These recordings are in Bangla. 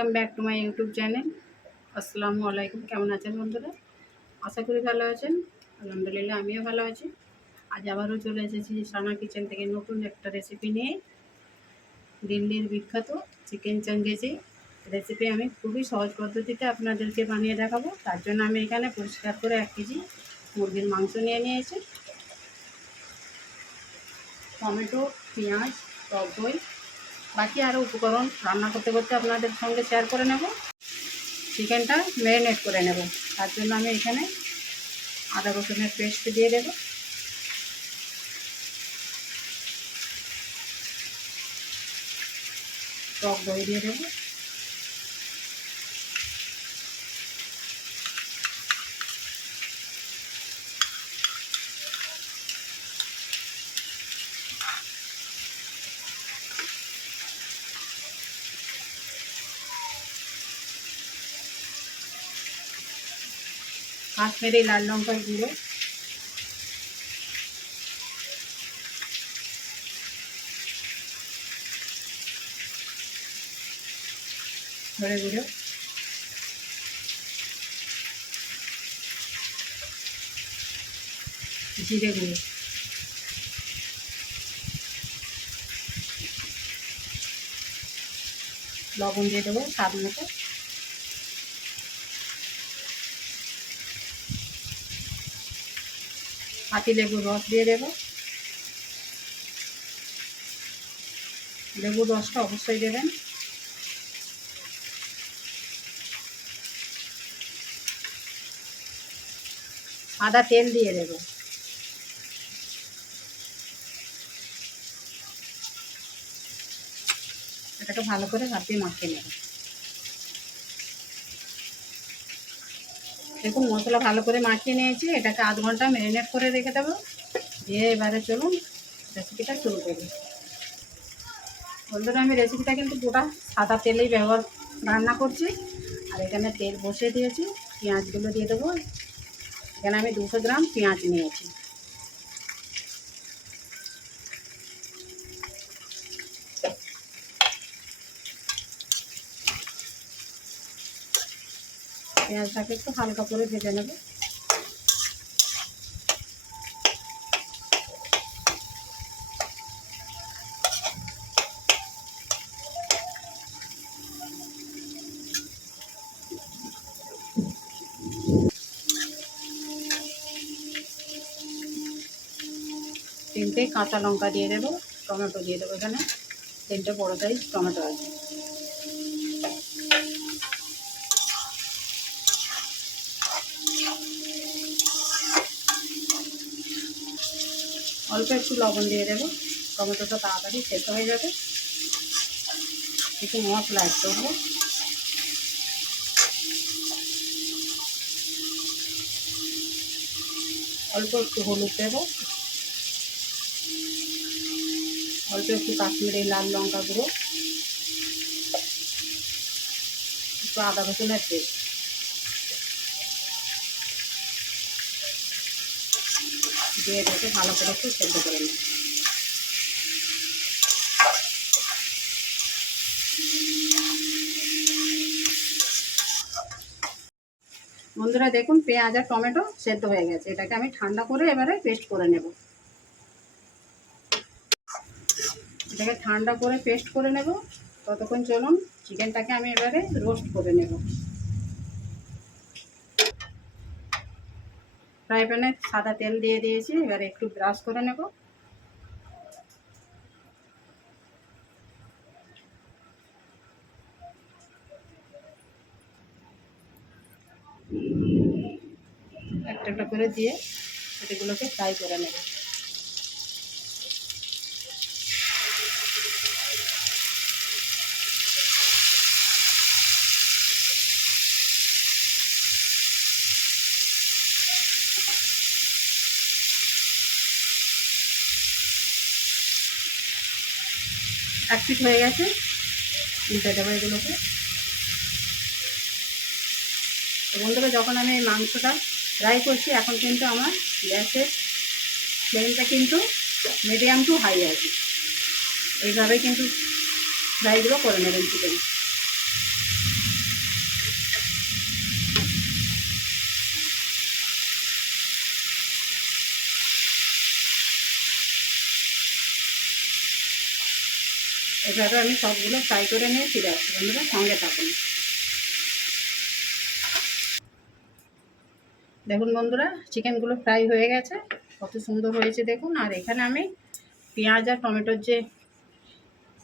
YouTube channel. আসসালামু আলাইকুম। কেমন আছেন বন্ধুরা? আশা করি ভালো আছেন। আলহামদুলিল্লাহ, আমিও ভালো আছি। আজ আবারও চলে এসেছি সানা কিচেন থেকে নতুন একটা রেসিপি নিয়ে। দিল্লির বিখ্যাত চিকেন চাঙ্গেজি। রেসিপি আমি খুবই সহজ পদ্ধতিতে আপনাদেরকে বানিয়ে দেখাবো। তার জন্য আমি এখানে পরিষ্কার করে এক কেজি মুরগির মাংস নিয়ে নিয়েছি। টমেটো, পেঁয়াজ, টক দই বাকি আরও উপকরণ রান্না করতে করতে আপনাদের সঙ্গে শেয়ার করে নেব। চিকেনটা ম্যারিনেট করে নেব। তার জন্য আমি এখানে আদা রসুনের পেস্ট দিয়ে দেব। টক দই দিয়ে দেবো। কাশ্মীরি লাল লঙ্কার গুঁড়ো। ধরে গুঁড়ো। জিরে গুঁড়ো। লবণ দিয়ে দেবো স্বাদ মতো। পাতি লেবুর রস দিয়ে দেবো। লেবুর রসটা অবশ্যই দেবেন। সাদা তেল দিয়ে দেবো। এটাকে ভালো করে হাত মাখিয়ে নেব। দেখুন মশলা ভালো করে মাখিয়ে নিয়েছি, এটাকে আধ ঘণ্টা ম্যারিনেট করে রেখে দেবো। দিয়ে এবারে চলুন রেসিপিটা শুরু করি। বন্ধুরা, আমি রেসিপিটা কিন্তু গোটা সাদা তেলেই ব্যবহার, রান্না করছি। আর এখানে তেল বসিয়ে দিয়েছি, পেঁয়াজগুলো দিয়ে দেবো। এখানে আমি দুশো গ্রাম পেঁয়াজ নিয়েছি। পেঁয়াজটাকে একটু হালকা করে ভেজে নেব। তিনটে কাঁচা লঙ্কা দিয়ে দেবো, টমেটো দিয়ে দেবো এখানে। তিনটে বড়ো সাইজ টমেটো আছে। অল্প একটু লবণ দিয়ে দেবো। টমেটোটা তাড়াতাড়ি সেদ্ধ হয়ে যাবে। একটু মশলা অ্যাড করব। অল্প একটু হলুদ দেবো। অল্প একটু কাশ্মীরি লাল লঙ্কা গুঁড়ো। একটু আদা রসুনের পেস্ট দিয়ে এটাকে ভালো করে একটু সেদ্ধ করে নেব বন্ধুরা দেখুন, পেঁয়াজ আর টমেটো সেদ্ধ হয়ে গেছে। এটাকে আমি ঠান্ডা করে এবারে পেস্ট করে নেব। এটাকে ঠান্ডা করে পেস্ট করে নেব। ততক্ষণ চলুন, চিকেনটাকে আমি এবারে রোস্ট করে নেব। ফ্রাই প্যানে সাদা তেল দিয়ে দিয়েছি, এবারে একটু ব্রাশ করে নেব। একটা একটা করে দিয়ে এগুলোকে ফ্রাই করে নেব। এক পিট হয়ে গেছে। উল্টে দেবো এগুলোকে। বন্ধুরা, যখন আমি এই মাংসটা ফ্রাই করছি, এখন কিন্তু আমার গ্যাসের ফ্লেমটা কিন্তু মিডিয়াম টু হাই আছে। এইভাবে কিন্তু ফ্রাইগুলো করে নেবেন চিকেন এভাবে আমি সবগুলো ফ্রাই করে নিয়ে ফিরে আসছি। বন্ধুরা, সঙ্গে থাকুন। দেখুন বন্ধুরা চিকেনগুলো ফ্রাই হয়ে গেছে। কত সুন্দর হয়েছে দেখুন। আর এখানে আমি পেঁয়াজ আর টমেটোর যে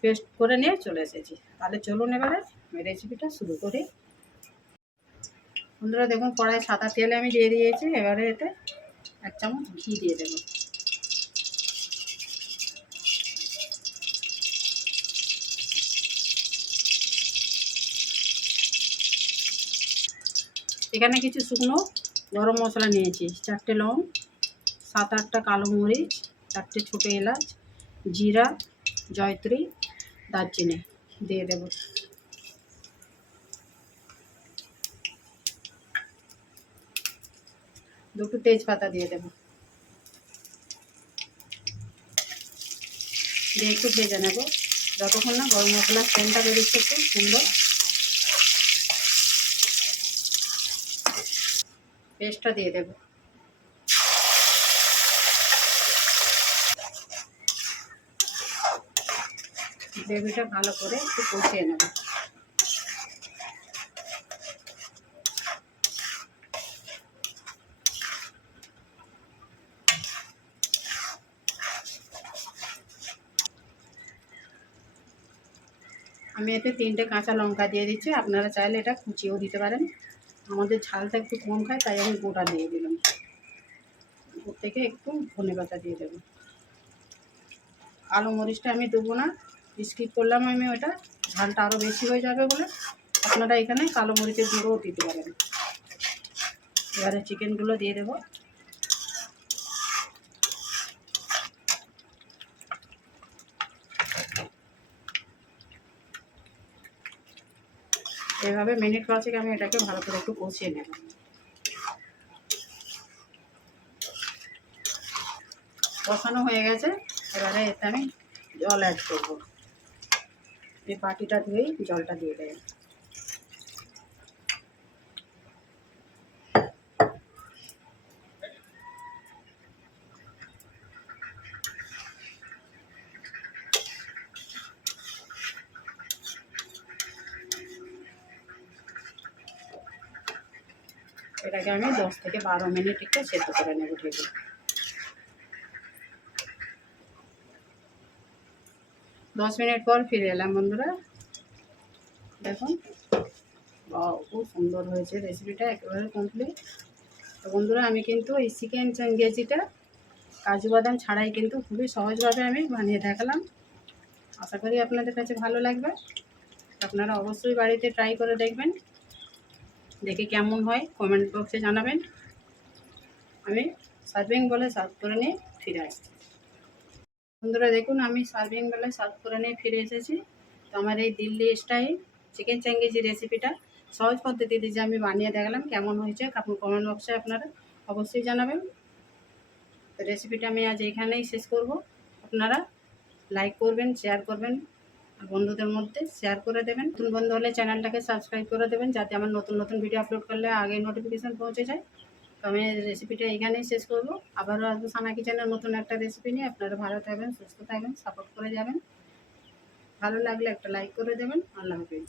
পেস্ট করে নিয়ে চলে এসেছি। তাহলে চলুন এবারে আমি রেসিপিটা শুরু করি। বন্ধুরা, দেখুন কড়াই সাদা তেলে আমি দিয়ে দিয়েছি। এবারে এতে এক চামচ ঘি দিয়ে দেবো। এখানে কিছু শুকনো গরম মশলা নিয়েছি। চারটে লং, সাত আটটা কালো মরিচ, চারটে ছোটো এলাচ, জিরা, জয়ত্রী, দারচিনি দিয়ে দেব। দুটো তেজপাতা দিয়ে দেব। দিয়ে একটু ভেজে নেব। যতক্ষণ না গরম মশলার সেন্টটা বেরিয়েছে খুব সুন্দর পেস্টটা দিয়ে দেব। গ্রেভিটা ভালো করে একটু কষিয়ে নেব। আমি এতে তিনটে কাঁচা লঙ্কা দিয়ে দিচ্ছি। আপনারা চাইলে এটা কুচিয়েও দিতে পারেন। আমাদের ঝালটা একটু কম খায়, তাই আমি গোটা দিয়ে দিলাম। ওর থেকে একটু ধনে পাতা দিয়ে দেবো। আলু মরিচটা আমি দেবো না স্কিপ করলাম আমি ওটা। ঝালটা আরও বেশি হয়ে যাবে বলে আপনারা এখানে কালো মরিচের গুঁড়োও দিতে পারেন। এবারে চিকেনগুলো দিয়ে দেবো। এভাবে মিনিট পাঁচেক আমি এটাকে ভালো করে একটু কষিয়ে নেব। কষানো হয়ে গেছে, এবারে এতে আমি জল অ্যাড করব। এই পাটিটা ধুয়েই জলটা দিয়ে দেয় এটাকে আমি দশ থেকে বারো মিনিট একটু সেদ্ধ করে নেব ঢেকে। দশ মিনিট পর ফিরে এলাম বন্ধুরা। দেখুন খুব সুন্দর হয়েছে রেসিপিটা একেবারে কমপ্লিট তো বন্ধুরা, আমি কিন্তু এই চিকেন চাঙ্গেজিটা কাজু বাদাম ছাড়াই কিন্তু খুবই সহজভাবে আমি বানিয়ে দেখালাম। আশা করি আপনাদের কাছে ভালো লাগবে। আপনারা অবশ্যই বাড়িতে ট্রাই করে দেখবেন। দেখে কেমন হয় কমেন্ট বক্সে জানাবেন। আমি সার্ভিং বলে সার্ভ করে নিয়ে ফিরে আসছি। বন্ধুরা, দেখুন, আমি সার্ভিং বলে সার্ভ করে নিয়ে ফিরে এসেছি। তো আমার এই দিল্লি স্টাইল চিকেন চাঙ্গিজি রেসিপিটা সহজ পদ্ধতিতে যে আমি বানিয়ে দেখালাম, কেমন হয়েছে আপনি কমেন্ট বক্সে আপনারা অবশ্যই জানাবেন। রেসিপিটা আমি আজ এখানেই শেষ করব। আপনারা লাইক করবেন শেয়ার করবেন। বন্ধুদের মধ্যে শেয়ার করে দেবেন। নতুন বন্ধু হলে চ্যানেলটাকে সাবস্ক্রাইব করে দেবেন, যাতে আমার নতুন নতুন ভিডিও আপলোড করলে আগে নোটিফিকেশান পৌঁছে যায়। তো আমি রেসিপিটা এখানেই শেষ করব। আবারও আসব সানা কিচেনের নতুন একটা রেসিপি নিয়ে। আপনারা ভালো থাকবেন, সুস্থ থাকবেন সাপোর্ট করে যাবেন। ভালো লাগলে একটা লাইক করে দেবেন। আল্লাহ হাফিজ।